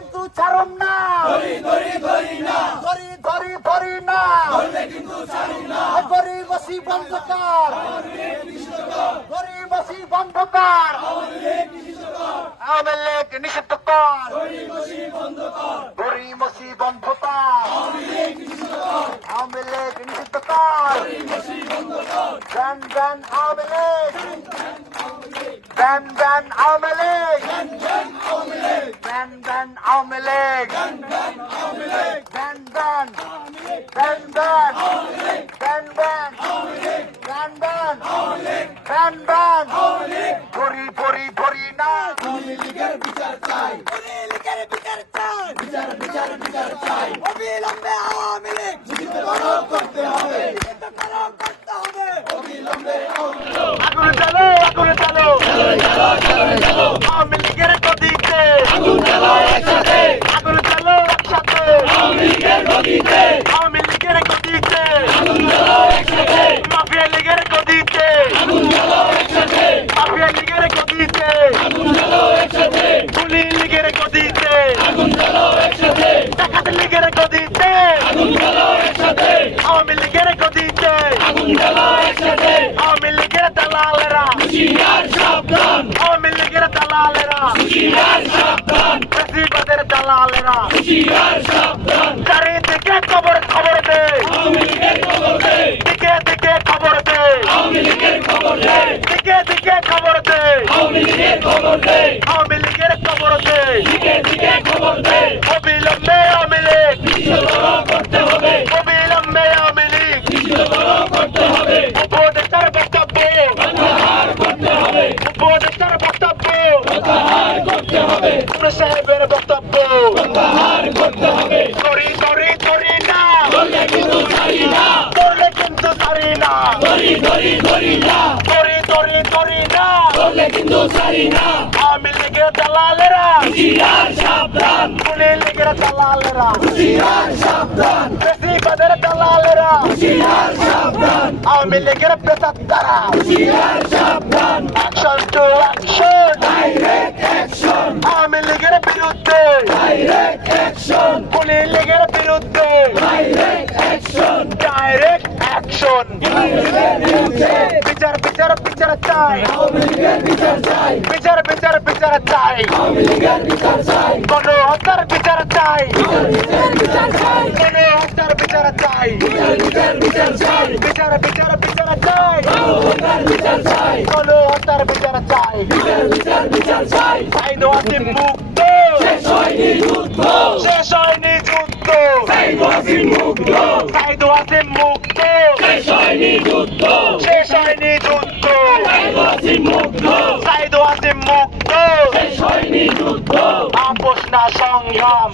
কিন্তু ছাড়ুন না, ধরি ধরি ধরি না, ধরি ধরি ধরি না, ধরলে কিন্তু ছাড়ি না, গরিবসি বন্ধ কর, গরিবসি বন্ধ কর, আওয়ামী লীগ নিষিদ্ধ কর, গরিবসি বন্ধ কর, গরিবসি বন্ধ কর, আওয়ামী লীগ নিষিদ্ধ কর, আওয়ামী লীগ নিষিদ্ধ কর, গরিবসি বন্ধ কর, ban ban Awami League, ban ban Awami League, Awami League, ban ban Awami League, Awami League, ban ban, ban ban, ban ban, ban ban, ban ban, ধরি ধরি ধরি না, আওয়ামী লীগের বিচার চাই, লীগের বিচার চাই, বিচার বিচার বিচার চাই, অবিলম্বে আওয়ামী লীগ নিষিদ্ধ করতে হবে, করতে হবে, অবিলম্বে আগুন চালো, আগুন চালো, আওয়ামী লীগের গদিতে, আগুন জ্বালাও একসাথে, আগুন চালো একসাথে, আওয়ামী লীগের গদিতে, আওয়ামী লীগের গদিতে, আগুন জ্বালাও একসাথে, মাফিয়া লীগের গদিতে, আগুন জ্বালাও একসাথে, মাফিয়া লীগের গদিতে, আগুন জ্বালাও একসাথে, খুনি লীগের গদিতে, আগুন জ্বালাও একসাথে, ডাকাত লীগের গদিতে, আগুন জ্বালাও একসাথে, আওয়ামী লীগের গদিতে, আগুন জ্বালাও একসাথে, আওয়ামী লীগের দালালেরা, হুঁশিয়ার সাবধান, আওয়ামী লীগের দালালেরা, হুঁশিয়ার সাবধান, বেশিবাদের দালালেরা, হুঁশিয়ার সাবধান, চারিদিকে খবর খবর দে, আওয়ামী লীগের খবর দে, দিকে দিকে খবর দে, আওয়ামী লীগের খবর দে, দিকে দিকে খবর দে, আওয়ামী লীগের খবর দে, আওয়ামী লীগের খবর দে, দিকে দিকে খবর দে, অবিলম্বে আওয়ামী লীগ, নিষিদ্ধ করতে হবে, অবিলম্বে আওয়ামী লীগ, নিষিদ্ধ করতে হবে, উপদেষ্টার বক্তব্য, প্রত্যাহার করতে হবে, উপদেষ্টার বক্তব্য, প্রত্যাহার করতে হবে, পুলিশ সাহেবের বক্তব্য, প্রত্যাহার করতে হবে, ধরি ধরি ধরি না, ধরলে কিন্তু ছাড়ি না, ধরলে কিন্তু ছাড়ি না, ধরি ধরি ধরি না, ধরি ধরি ধরি না, ধরলে কিন্তু ছাড়ি না, আওয়ামী লীগের দালালেরা, হুঁশিয়ার সাবধান, খুনি লীগের দালালেরা, হুঁশিয়ার সাবধান, বেশিবাদের দালালেরা, হুঁশিয়ার সাবধান, আওয়ামী লীগের পেশাদারা, হুঁশিয়ার সাবধান, action to action, direct action, Awami লীগের বিরুদ্ধে, ডাইরেক্ট অ্যাকশন, খুনি লীগের বিরুদ্ধে, ডাইরেক্ট অ্যাকশন, ডাইরেক্ট অ্যাকশন, বিচার বিচার বিচার চাই, আওয়ামী লীগের বিচার চাই, বিচার বিচার বিচার চাই, আওয়ামী লীগের বিচার চাই, কোনো হত্যার বিচার চাই, বিচার চাই, কোনো হত্যার বিচার চাই, বিচার চাই, বিচার বিচার বিচার চাই, বিচার চাই, কোনো হত্যার বিচার চাই, বিচার চাই, সাইদ ওয়াসিম মুক্ত, শেষ হয়নি যুদ্ধ, শেষ হয়নি যুদ্ধ, সাইদ ওয়াসিম মুক্ত, সাইদ ওয়াসিম মুক্ত, শেষ হয়নি যুদ্ধ, শেষ হয়নি যুদ্ধ, সাইদ ওয়াসিম মুক্ত, সাইদ ওয়াসিম মুক্ত, শেষ হয়নি যুদ্ধ, আপোষ না সংগ্রাম,